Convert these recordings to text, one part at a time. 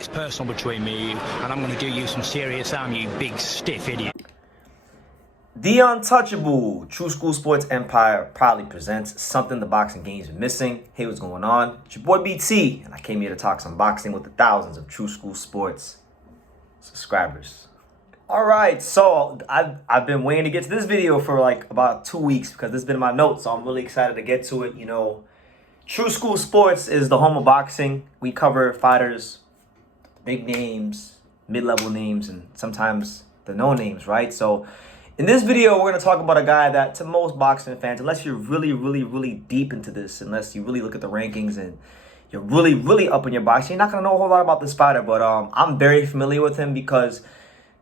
It's personal between me and you, and I'm going to do you some serious harm, you big stiff idiot. The Untouchable True School Sports Empire proudly presents something the boxing game's been missing. Hey, what's going on? It's your boy BT, and I came here to talk some boxing with the thousands of True School Sports subscribers. All right, so I've been waiting to get to this video for like about 2 weeks because this has been in my notes, so I'm really excited to get to it. You know, True School Sports is the home of boxing. We cover fighters, big names, mid-level names, and sometimes the no names, right? So in this video, we're going to talk about a guy that to most boxing fans, unless you're really deep into this, unless you really look at the rankings and you're really up in your boxing, you're not going to know a whole lot about this fighter. But I'm very familiar with him because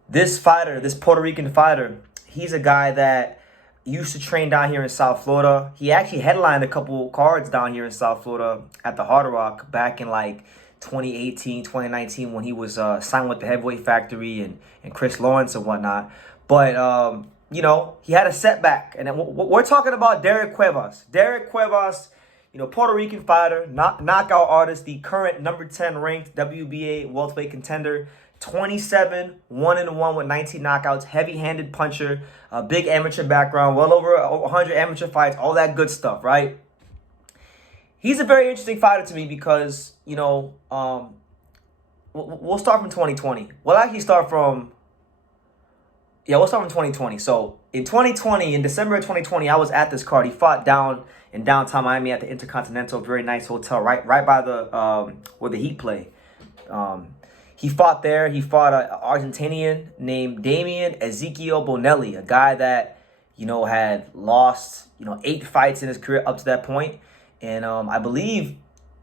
this fighter, this Puerto Rican fighter, he's a guy that used to train down here in South Florida. He actually headlined a couple cards down here in South Florida at the Hard Rock back in like 2018, 2019 when he was signed with the Heavyweight Factory and Chris Lawrence and whatnot. But, you know, he had a setback. And we're talking about Derrieck Cuevas. Derrieck Cuevas, you know, Puerto Rican fighter, knockout artist, the current number 10 ranked WBA Welterweight Contender, 27, 1-1 with 19 knockouts, heavy-handed puncher, a big amateur background, well over 100 amateur fights, all that good stuff, right? He's a very interesting fighter to me because, you know, we'll start from 2020. We'll actually start from... we'll start from 2020. So in 2020, in December of 2020, I was at this card. He fought down in downtown Miami at the Intercontinental, very nice hotel, right by the where the Heat play. He fought there. He fought an Argentinian named Damian Bonelli, a guy that, you know, had lost, you know, 8 fights in his career up to that point. And I believe,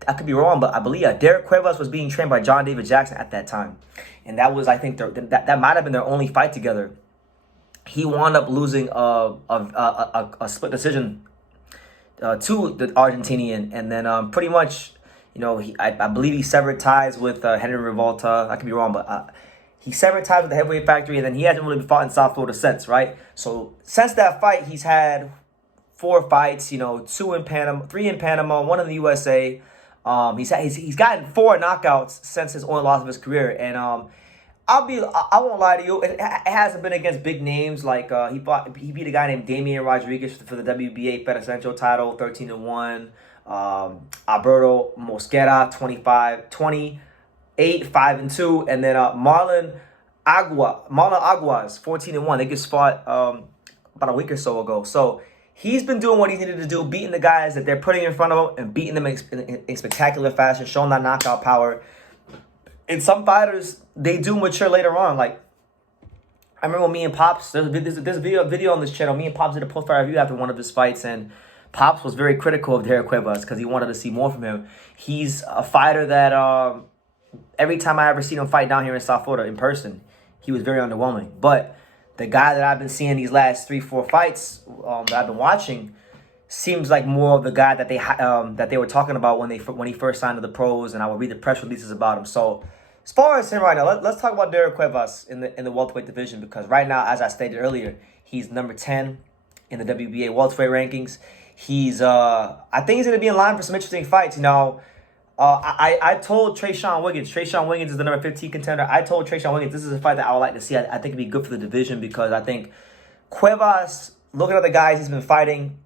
I could be wrong, but I believe Derrieck Cuevas was being trained by John David Jackson at that time. And that was, I think, that might have been their only fight together. He wound up losing a split decision to the Argentinian, and then pretty much, you know, I believe he severed ties with Henry Revolta. I could be wrong, but he severed ties with the Heavyweight Factory, and then he hasn't really fought in South Florida since, right? So since that fight, he's had 4 fights, you know, 2 in Panama, 3 in Panama, 1 in the USA. He's gotten 4 knockouts since his only loss of his career, and I won't lie to you. It hasn't been against big names like he beat a guy named Damian Rodriguez for the WBA Federal title, 13-1. Alberto Mosquera, 28, 5-2, and then Marlon Aguas, 14-1. They just fought about a week or so ago. So he's been doing what he needed to do, beating the guys that they're putting in front of him and beating them in spectacular fashion, showing that knockout power. And some fighters, they do mature later on. Like, I remember when me and Pops, there's a video on this channel. Me and Pops did a post-fight review after one of his fights, and Pops was very critical of Derrieck Cuevas because he wanted to see more from him. He's a fighter that every time I ever seen him fight down here in South Florida in person, he was very underwhelming. But the guy that I've been seeing these last 3-4 fights that I've been watching seems like more of the guy that they were talking about when he first signed to the pros, and I would read the press releases about him. So as far as him right now, let's talk about Derrieck Cuevas in the welterweight division, because right now, as I stated earlier, he's number 10 in the WBA welterweight rankings. He's I think he's going to be in line for some interesting fights. You know, I told Trayshawn Wiggins is the number 15 contender. I told Trayshawn Wiggins this is a fight that I would like to see. I think it'd be good for the division because I think Cuevas, looking at the guys he's been fighting,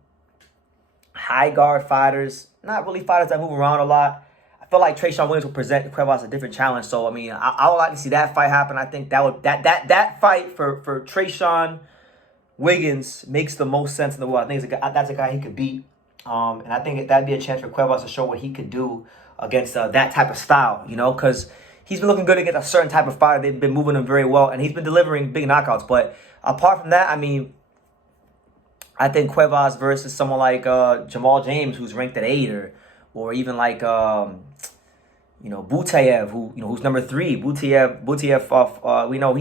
high guard fighters, not really fighters that move around a lot. I feel like Trayshawn Wiggins will present Cuevas a different challenge. So I mean, I would like to see that fight happen. I think that fight for Trayshawn Wiggins makes the most sense in the world. I think that's a guy he could beat, and I think that'd be a chance for Cuevas to show what he could do against that type of style. You know, because he's been looking good against a certain type of fighter. They've been moving him very well, and he's been delivering big knockouts. But apart from that, I mean, I think Cuevas versus someone like Jamal James, who's ranked at 8, or even like you know, Butayev, who's number 3. Butayev, we know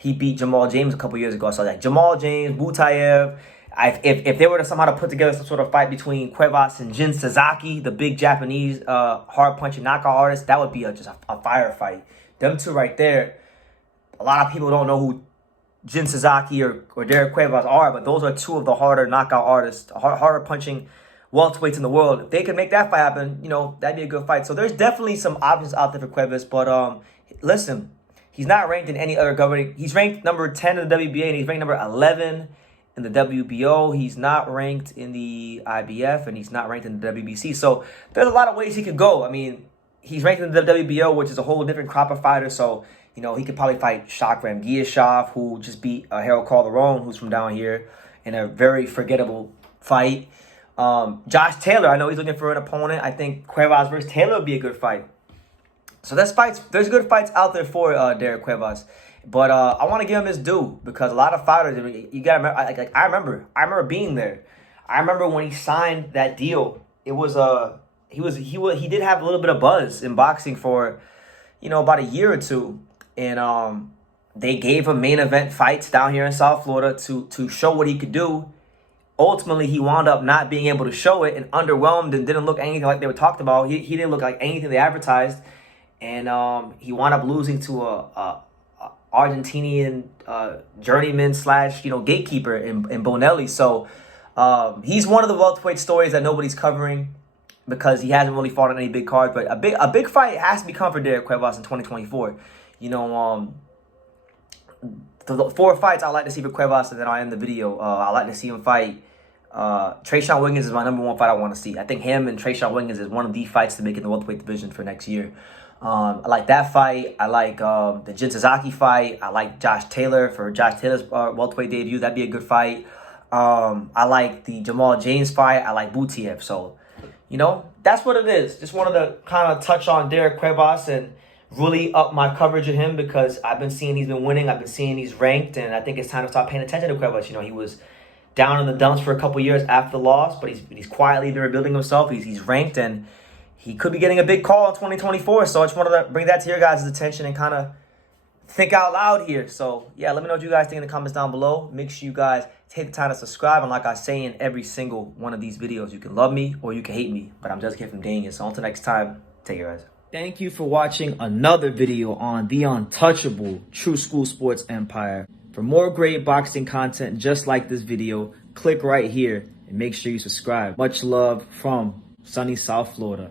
he beat Jamal James a couple years ago. So like Jamal James, Butayev. If they were to somehow put together some sort of fight between Cuevas and Jin Sasaki, the big Japanese hard punching knockout artist, that would be just a fire fight. Them two right there. A lot of people don't know who Jin Sasaki or Derrieck Cuevas are, but those are 2 of the harder knockout artists, harder punching welterweights in the world. If they can make that fight happen, you know, that'd be a good fight. So there's definitely some options out there for Cuevas. But listen, he's not ranked in any other governing. He's ranked number 10 in the WBA, and he's ranked number 11 in the WBO. He's not ranked in the IBF, and he's not ranked in the WBC. So there's a lot of ways he could go. I mean, he's ranked in the WBO, which is a whole different crop of fighters. So, you know, he could probably fight Shakram Giyashov, who just beat Harold Calderon, who's from down here, in a very forgettable fight. Josh Taylor, I know he's looking for an opponent. I think Cuevas versus Taylor would be a good fight. So there's good fights out there for Derrieck Cuevas. But I want to give him his due, because a lot of fighters, I mean, you gotta remember. I remember being there. I remember when he signed that deal. It was he did have a little bit of buzz in boxing for, you know, about a year or two, and they gave him main event fights down here in South Florida to show what he could do. Ultimately, he wound up not being able to show it and underwhelmed and didn't look anything like they were talked about. He didn't look like anything they advertised, and he wound up losing to a Argentinian journeyman / gatekeeper in Bonelli. So he's one of the welterweight stories that nobody's covering, because he hasn't really fought on any big cards. But a big fight has to become for Derrieck Cuevas in 2024. You know, the 4 fights I like to see for Cuevas, and then I'll end the video. I like to see him fight. Trayshawn Wiggins is my number 1 fight I want to see. I think him and Trayshawn Wiggins is one of the fights to make in the welterweight division for next year. I like that fight. I like the Jin Sasaki fight. I like Josh Taylor for Josh Taylor's welterweight debut. That'd be a good fight. I like the Jamal James fight. I like Butiev. So, you know, that's what it is. Just wanted to kind of touch on Derrieck Cuevas and really up my coverage of him, because I've been seeing he's been winning. I've been seeing he's ranked, and I think it's time to start paying attention to Cuevas. You know, he was down in the dumps for a couple years after the loss, but he's quietly been rebuilding himself. He's ranked, and he could be getting a big call in 2024. So I just wanted to bring that to your guys' attention and kind of think out loud here. So yeah, let me know what you guys think in the comments down below. Make sure you guys take the time to subscribe. And like I say in every single one of these videos, you can love me or you can hate me, but I'm just here from Damian. So until next time, take care, guys. Thank you for watching another video on the untouchable True School Sports Empire. For more great boxing content just like this video, click right here and make sure you subscribe. Much love from sunny South Florida.